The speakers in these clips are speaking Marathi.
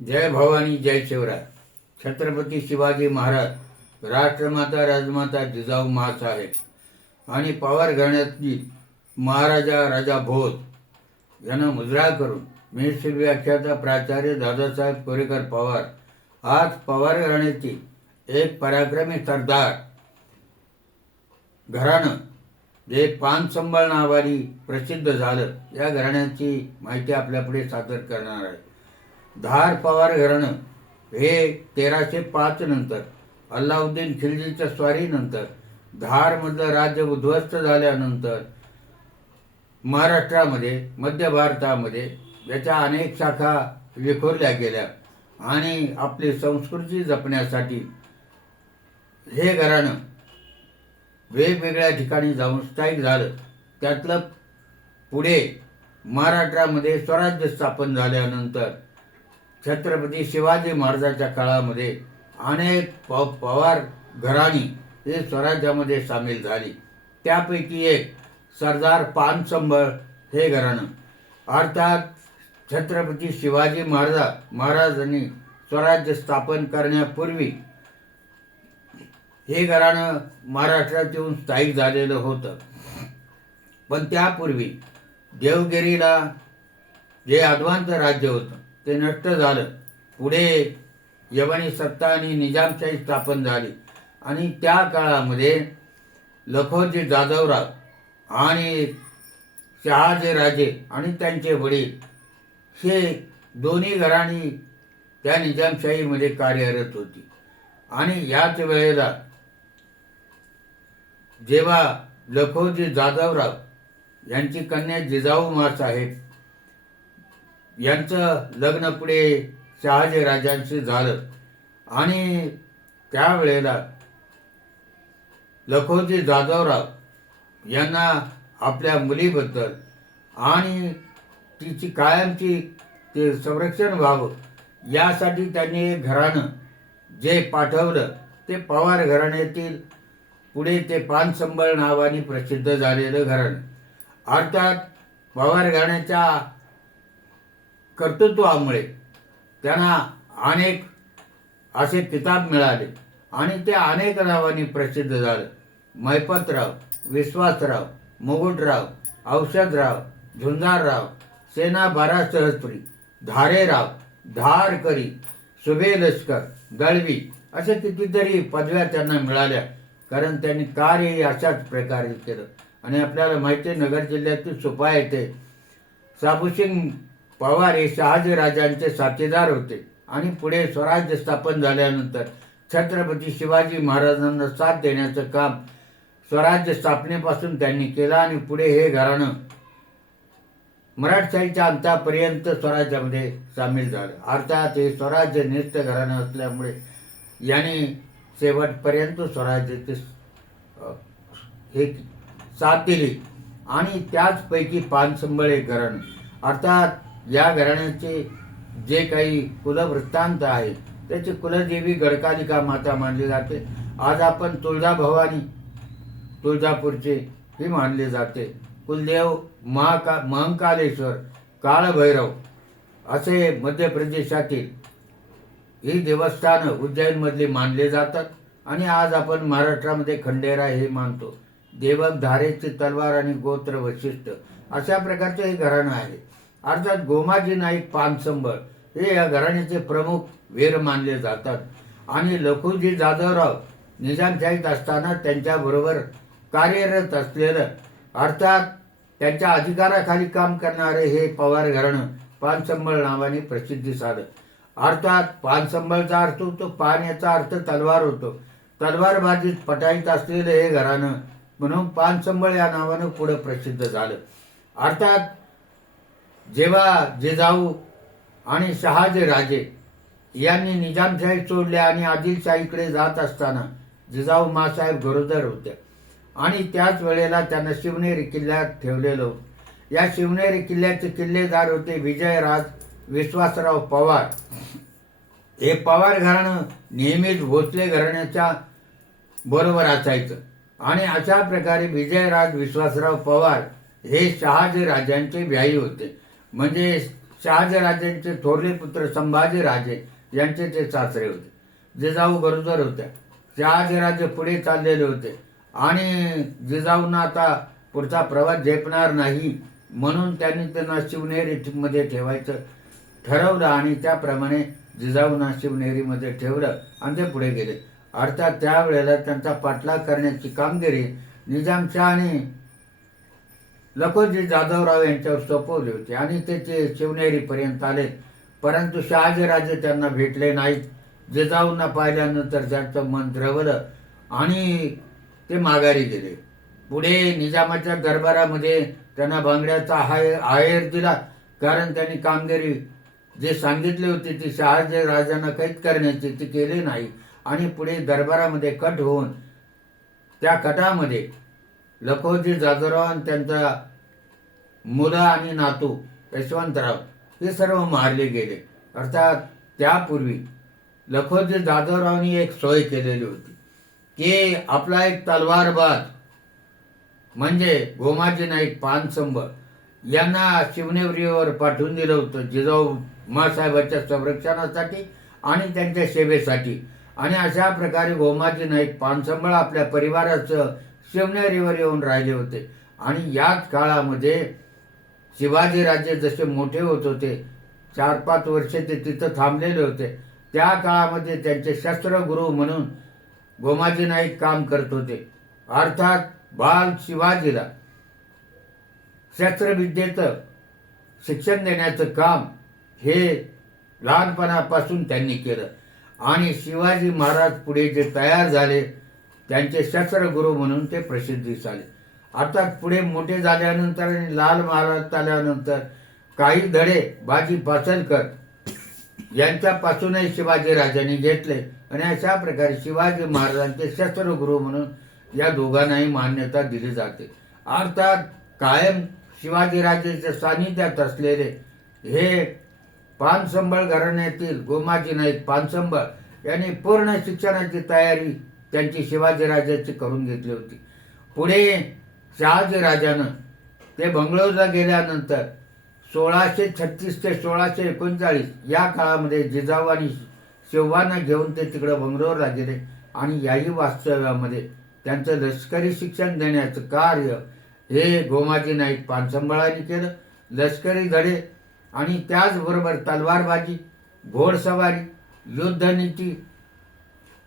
जय भवानी जय शिवराय. छत्रपती शिवाजी महाराज, राष्ट्रमाता राजमाता जिजाऊ माँसाहेब आणि पवार घराण्यातली महाराजा राजा भोज यांना मुजरा करून मी व्याख्याता प्राचार्य दादासाहेब कोरेकर पवार आज पवार घराण्याची एक पराक्रमी सरदार घराणं जे पानसंबळ नावाने प्रसिद्ध झालं, या घराण्याची माहिती आपल्यापुढे सादर करणार आहे. धार पवार घराणं हे 1305 नंतर अल्लाउद्दीन खिलजीच्या स्वारीनंतर धारमधलं राज्य उद्ध्वस्त झाल्यानंतर महाराष्ट्रामध्ये, मध्य भारतामध्ये याच्या अनेक शाखा विखुरल्या गेल्या आणि आपली संस्कृती जपण्यासाठी हे घराणं वेगवेगळ्या ठिकाणी जाऊन स्थायिक झालं. त्यातलं पुढे महाराष्ट्रामध्ये स्वराज्य स्थापन झाल्यानंतर छत्रपती शिवाजी महाराजांच्या काळामध्ये अनेक पवार घराणी हे स्वराज्यामध्ये सामील झाली. त्यापैकी एक सरदार पानसंबळ हे घराणं, अर्थात छत्रपती शिवाजी महाराजांनी स्वराज्य स्थापन करण्यापूर्वी हे घराणं महाराष्ट्रात येऊन स्थायिक झालेलं होतं. पण त्यापूर्वी देवगिरीला जे अद्वांत राज्य होतं ते नष्ट झालं. पुढे यवनी सत्ता आणि निजामशाही स्थापन झाली आणि त्या काळामध्ये लखोजी जाधवराव आणि शहाजीराजे आणि त्यांचे वडील हे दोन्ही घराणी त्या निजामशाहीमध्ये कार्यरत होती. आणि याच वेळेला जेव्हा लखोजी जाधवराव यांची कन्या जिजाऊ माँसाहेब यांचं लग्न पुढे शहाजीराजांशी झालं आणि त्यावेळेला लखोजी जाधवराव यांना आपल्या मुलीबद्दल आणि तिची कायमची ते संरक्षण व्हावं यासाठी त्यांनी एक घराणं जे पाठवलं ते पवार घराण्यातील पुढे ते पानसंबळ नावाने प्रसिद्ध झालेलं घराणं. अर्थात पवार घराण्याच्या कर्तृत्वामुळे त्यांना अनेक असे किताब मिळाले आणि ते अनेक नावांनी प्रसिद्ध झालं. मैपतराव, विश्वासराव, मुकुटराव, औषधराव, झुंजारराव, सेना 12 सहस्त्री, धारेराव, धारकरी, सुभेलष्कर, दळवी असे कितीतरी पदव्या त्यांना मिळाल्या, कारण त्यांनी कार्य अशाच प्रकारे केलं. आणि आपल्याला माहिती आहे, नगर जिल्ह्यातील सुपा येथे साबुसिंग पवार हे शहाजीराजांचे साथीदार होते आणि पुढे स्वराज्य स्थापन झाल्यानंतर छत्रपती शिवाजी महाराजांना साथ देण्याचं काम स्वराज्य स्थापनेपासून त्यांनी केलं आणि पुढे हे घराणं मराठशाहीच्या अंतापर्यंत स्वराज्यामध्ये सामील झालं. अर्थात हे स्वराज्यनिष्ठ घराणं असल्यामुळे यांनी शेवटपर्यंत स्वराज्याचे हे साथ दिली. आणि त्याचपैकी पानसंबळ हे घराणं, अर्थात या घराण्याचे जे काही कुलवृत्तांत आहे त्याची कुलदेवी गडकालिका माता मानली जाते. आज आपण तुळजाभवानी तुळजापूरचे ही मानले जाते. कुलदेव महंकालेश्वर, काळभैरव असे मध्य प्रदेशातील ही देवस्थानं उज्जैनमधली मानले जातात. आणि आज आपण महाराष्ट्रामध्ये खंडेरा हे मानतो. देवक, धारेची तलवार आणि गोत्र वैशिष्ट्य अशा प्रकारचे हे घराणं आहे. अर्थात गोमाजी नाईक पानसंबळ हे या घराण्याचे प्रमुख वीर मानले जातात. आणि लखोजी जाधवराव निजामशाहीत असताना त्यांच्याबरोबर कार्यरत असलेलं, अर्थात त्यांच्या अधिकाराखाली काम करणारे हे पवार घराणं पानसंबळ नावाने प्रसिद्धीस आलं. अर्थात पानसंबळचा अर्थ होतो पान, याचा अर्थ तलवार होतो. तलवारबाजीत पटाईत असलेलं हे घराणं म्हणून पानसंबळ या नावानं पुढे प्रसिद्ध झालं. अर्थात जेव्हा जिजाऊ आणि शहाजीराजे यांनी निजामशाही सोडल्या आणि आदिलशाहीकडे जात असताना जिजाऊ माँसाहेब गरोदर होत्या आणि त्याच वेळेला त्यांना शिवनेरी किल्ल्यात ठेवलेलं होतं. या शिवनेरी किल्ल्याचे किल्लेदार होते विजयराज विश्वासराव पवार. हे पवार घराणं नेहमीच भोसले घराण्याच्या बरोबर असायचं आणि अशा प्रकारे विजयराज विश्वासराव पवार हे शहाजीराजांचे व्याही होते. म्हणजे शहाजीराजांचे थोरले पुत्र संभाजीराजे यांचे ते सासरे होते. जिजाऊ गरोदर होत्या. शहाजीराजे पुढे चाललेले होते आणि जिजाऊंना आता पुढचा प्रवास झेपणार नाही म्हणून त्यांनी त्यांना शिवनेरीमध्ये ठेवायचं ठरवलं आणि त्याप्रमाणे जिजाऊंना शिवनेरीमध्ये ठेवलं आणि ते पुढे गेले. अर्थात त्यावेळेला त्यांचा पाठलाग करण्याची कामगिरी निजामशहाने लखोजी जाधवराव यांच्यावर सोपवली होती आणि ते शिवनेरीपर्यंत आले. परंतु शहाजीराजे त्यांना भेटले नाहीत. जिजाऊंना पाहिल्यानंतर त्यांचं मन द्रवलं आणि ते माघारी गेले. पुढे निजामाच्या दरबारामध्ये त्यांना बांगड्याचा आहेर दिला, कारण त्यांनी कामगिरी जे सांगितले होते ती शहाजीराजांना कैद करण्याची ती केली नाही आणि पुढे दरबारामध्ये कट होऊन त्या कटामध्ये लखोजी जाधवराव आणि त्यांचा मुलं आणि नातू यशवंतराव हे सर्व मारले गेले. अर्थात त्यापूर्वी लखोजी जाधवरावांनी एक सोय केलेली होती की आपला एक तलवारबाज म्हणजे गोमाजी नाईक पानसंब यांना शिवनेरीवर पाठवून दिलं होतं जिजाऊ मासाहेबांच्या संरक्षणासाठी आणि त्यांच्या सेवेसाठी. आणि अशा प्रकारे गोमाजी नाईक पानसंबळ आपल्या परिवाराचं शिवनेरीवर येऊन राहिले होते. आणि याच काळामध्ये शिवाजीराजे जसे मोठे होत होते, 4-5 वर्षे ते तिथं थांबलेले होते, त्या काळामध्ये त्यांचे शस्त्रगुरू म्हणून गोमाजी नाईक काम करत होते. अर्थात बाल शिवाजीला शस्त्रविद्येचं शिक्षण देण्याचं काम हे लहानपणापासून त्यांनी केलं आणि शिवाजी महाराज पुढे जे तयार झाले त्यांचे शस्त्रगुरू म्हणून ते प्रसिद्धीस आले. अर्थात पुढे मोठे झाल्यानंतर आणि लाल महाराज आल्यानंतर काही धडे बाजी पासलकर यांच्यापासूनही शिवाजीराजांनी घेतले आणि अशा प्रकारे शिवाजी महाराजांचे शस्त्रगुरू म्हणून या दोघांनाही मान्यता दिली जाते. अर्थात कायम शिवाजीराजेच्या सानिध्यात असलेले हे पानसंबळ घराण्यातील गोमाजी नाईक पानसंबळ यांनी पूर्ण शिक्षणाची तयारी त्यांची शिवाजीराजाची करून घेतली होती. पुढे शहाजीराजानं ते बंगळूरला गेल्यानंतर 1636 ते 1639 या काळामध्ये जिजाऊ आणि शिवबांना घेऊन ते तिकडं बंगळूरला गेले आणि याही वास्तव्यामध्ये त्यांचं लष्करी शिक्षण देण्याचं कार्य हे गोमाजी नाईक पानसंबळांनी केलं. लष्करी धडे आणि त्याचबरोबर तलवारबाजी, घोडसवारी, युद्धनीती,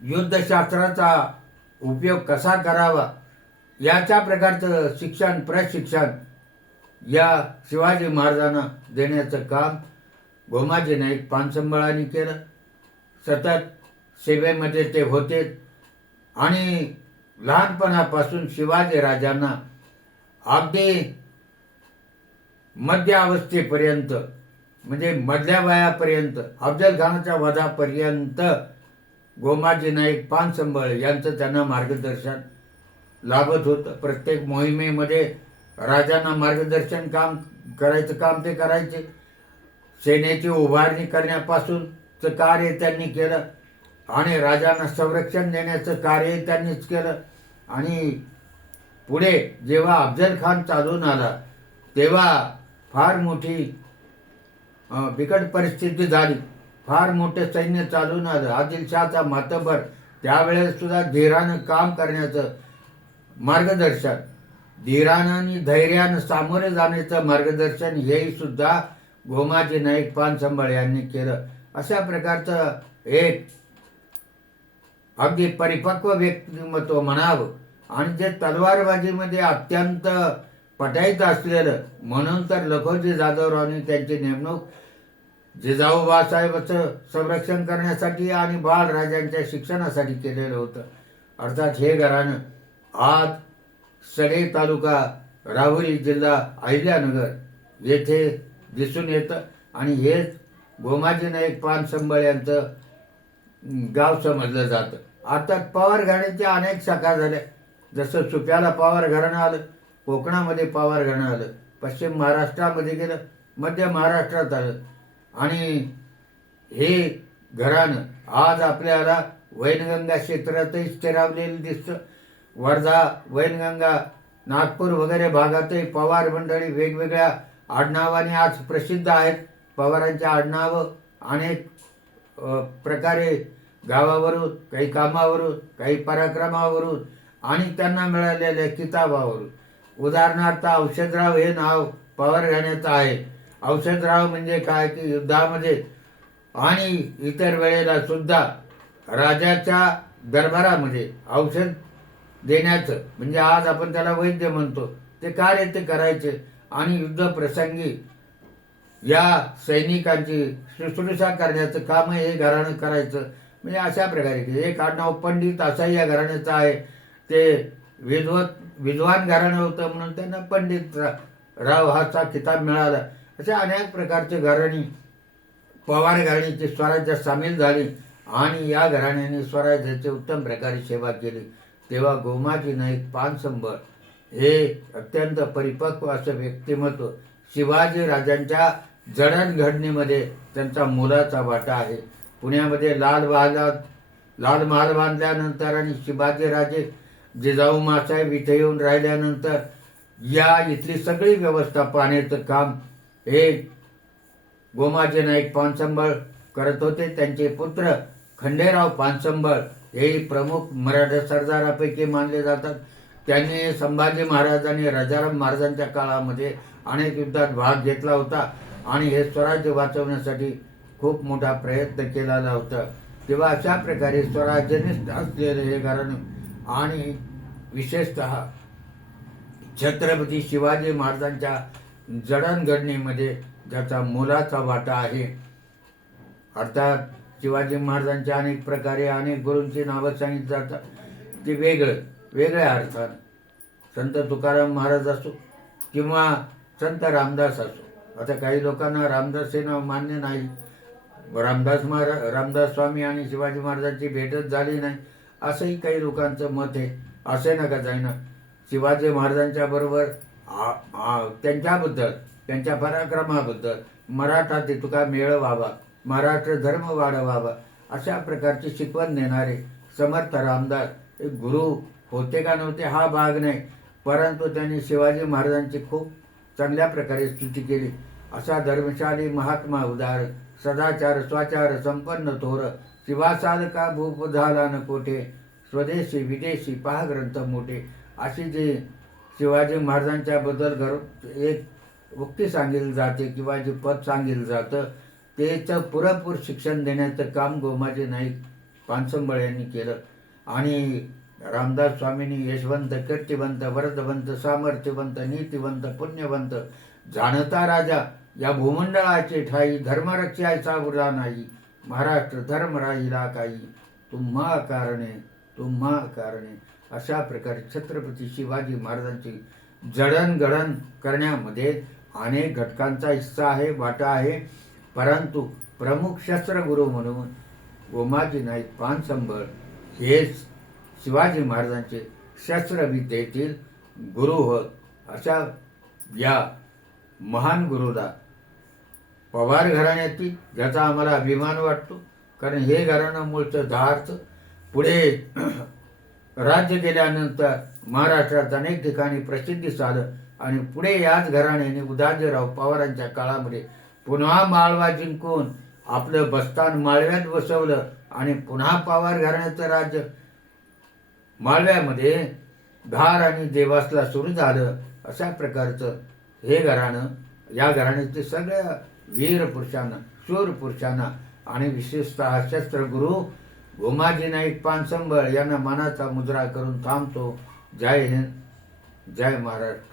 युद्धशास्त्राचा उपयोग कसा करावा याच्या प्रकारचं शिक्षण प्रशिक्षण या शिवाजी महाराजांना देण्याचं काम गोमाजी नाईक पानसंबळांनी केलं. सतत सेवेमध्ये ते होते आणि लहानपणापासून शिवाजीराजांना अगदी मध्य अवस्थेपर्यंत म्हणजे मधल्या वयापर्यंत अफजल खानाच्या वधापर्यंत गोमाजी नाईक पानसंबळ यांचं त्यांना मार्गदर्शन लाभत होतं. प्रत्येक मोहिमेमध्ये राजांना मार्गदर्शन करायचं काम ते करायचे. सेनेची उभारणी करण्यापासूनचं कार्य त्यांनी केलं आणि राजांना संरक्षण देण्याचं कार्य त्यांनीच केलं. आणि पुढे जेव्हा अफजल खान चालून आला तेव्हा फार मोठी बिकट परिस्थिती झाली. फार मोठं सैन्य चालून आलं. आदिलशहाचा मातबर त्यावेळेस सुद्धा धीरानं काम करण्याचं मार्गदर्शन, धीरानं आणि धैर्यानं सामोरे जाण्याचं मार्गदर्शन हेही सुद्धा गोमाजी नाईक पानसंबळ यांनी केलं. अशा प्रकारचं एक अगदी परिपक्व व्यक्तिमत्व म्हणावं आणि जे तलवारबाजीमध्ये अत्यंत पटाईत असलेलं म्हणून तर लखोजी जाधवरावांनी त्यांची नेमणूक जिजाऊ बाळासाहेबांचं संरक्षण करण्यासाठी आणि बाळराजांच्या शिक्षणासाठी केलेलं होतं. अर्थात हे घराणं आज सडे तालुका राहुरी जिल्हा अहिल्यानगर येथे दिसून येतं आणि हेच गोमाजी नाईक पानसंबळ यांचं गाव समजलं जातं. अर्थात पवार घराण्याच्या अनेक शाखा झाल्या. जसं सुप्याला पवार घराणं आलं, कोकणामध्ये पवार घराणं आलं, पश्चिम महाराष्ट्रामध्ये गेलं, मध्य महाराष्ट्रात आलं आणि हे घराणं आज आपल्याला वैनगंगा क्षेत्रातही स्थिरावलेलं दिसतं. वर्धा, वैनगंगा, नागपूर वगैरे भागातही पवार मंडळी वेगवेगळ्या आडनावाने आज प्रसिद्ध आहेत. पवारांच्या आडनावं अनेक प्रकारे गावावरून, काही कामावरून, काही पराक्रमावरून आणि त्यांना मिळालेल्या किताबावरून. उदाहरणार्थ औषधराव हे नाव पवार घराण्याचं आहे. औषधराव म्हणजे काय की युद्धामध्ये आणि इतर वेळेला सुद्धा राजाच्या दरबारामध्ये औषध देण्याचं, म्हणजे आज आपण त्याला वैद्य म्हणतो, ते कार्य ते करायचे. आणि युद्ध प्रसंगी या सैनिकांची शुश्रूषा करण्याचं काम हे घराणं करायचं. म्हणजे अशा प्रकारे एक आडनाव पंडित असंही या घराण्याचं आहे. ते विद्वान घराणं होतं म्हणून त्यांना पंडित राव हाचा किताब मिळाला. अशा अनेक प्रकारचे घराणी पवार घराण्याची स्वराज्यात सामील झाली आणि या घराण्याने स्वराज्याची उत्तम प्रकारे सेवा केली. तेव्हा गोमाजी नाईक पानसंबळ हे अत्यंत परिपक्व असं व्यक्तिमत्व, शिवाजी राजांच्या जडणघडणीमध्ये त्यांचा मोलाचा वाटा आहे. पुण्यामध्ये लाल महाल बांधल्यानंतर आणि शिवाजीराजे जिजाऊ मासाहेब इथे येऊन राहिल्यानंतर या इथली सगळी व्यवस्था पाहण्याचं काम हे गोमाजी नाईक पानसंबळ करत होते. त्यांचे पुत्र खंडेराव पानसंबळ हे प्रमुख मराठा सरदारापैकी मानले जातात. त्यांनी संभाजी महाराज आणि राजाराम महाराजांच्या काळामध्ये अनेक युद्धात भाग घेतला होता आणि हे स्वराज्य वाचवण्यासाठी खूप मोठा प्रयत्न केलेला होता. तेव्हा अशा प्रकारे स्वराज्यनिष्ठ असलेले हे घराणं आणि विशेषतः छत्रपती शिवाजी महाराजांच्या जडणघडणीमध्ये ज्याचा मोलाचा वाटा आहे. अर्थात शिवाजी महाराजांच्या अनेक प्रकारे अनेक गुरूंची नावं सांगितली जातात, ते वेगळ्या अर्थानं. संत तुकाराम महाराज असो किंवा संत रामदास असो. आता काही लोकांना रामदास हे नाव मान्य नाही. रामदास स्वामी आणि शिवाजी महाराजांची भेटच झाली नाही असंही काही लोकांचं मत आहे. असे नका जाईना. शिवाजी महाराजांच्या बरोबर त्यांच्याबद्दल, त्यांच्या पराक्रमाबद्दल मराठा तितुका मेळ व्हावा, महाराष्ट्र धर्म वाढवावा अशा प्रकारची शिकवण देणारे समर्थ रामदास एक गुरु होते का नव्हते हा भाग नाही, परंतु त्यांनी शिवाजी महाराजांची खूप चांगल्या प्रकारे स्तुती केली. असा धर्मशाली महात्मा उदार, सदाचार स्वाचार संपन्न थोर, शिवासाल भूप झाला न कोठे, स्वदेशी विदेशी पहा ग्रंथ मोठे. अशी जी शिवाजी महाराजांच्या बद्दल एक उक्ती सांगितली जाते किंवा जे पद सांगितलं जातं त्याचं पुरेपूर शिक्षण देण्याचं काम गोमाजी नाईक पानसंबळ यांनी केलं. आणि रामदास स्वामींनी यशवंत, कीर्तिवंत, वरदवंत, सामर्थ्यवंत, नीतिवंत, पुण्यवंत, जाणता राजा या भूमंडळाचे ठाई, धर्मरक्षायचा उरला नाही, महाराष्ट्र धर्म राहिला काही, तुम्हा कारणे. अशा प्रकारे छत्रपती शिवाजी महाराजांची जडणघडण करण्यामध्ये अनेक घटकांचा हिस्सा आहे, वाटा आहे. परंतु प्रमुख शस्त्रगुरू म्हणून गोमाजी नाईक पानसंबळ हेच शिवाजी महाराजांचे शस्त्रविद्येतील गुरु होत. अशा या महान गुरुला पवार घराण्यातील ज्याचा आम्हाला अभिमान वाटतो, कारण हे घराणं मूळचं धारच पुढे राज्य केल्यानंतर महाराष्ट्रात अनेक ठिकाणी प्रसिद्धीस आलं आणि पुढे याच घराण्याने उदाजीराव पवारांच्या काळामध्ये पुन्हा माळवा जिंकून आपलं बस्तान माळव्यात बसवलं आणि पुन्हा पवार घराण्याचं राज्य माळव्यामध्ये धार आणि देवासला सुरू झालं. अशा प्रकारचं हे घराणं, या घराण्याचे सगळ्या वीर पुरुषांना, शूर पुरुषांना आणि विशेषतः शस्त्रगुरू गोमाजी नाईक पानसंबळ यांना मानाचा मुजरा करून थांबतो. जय हिंद, जय महाराष्ट्र.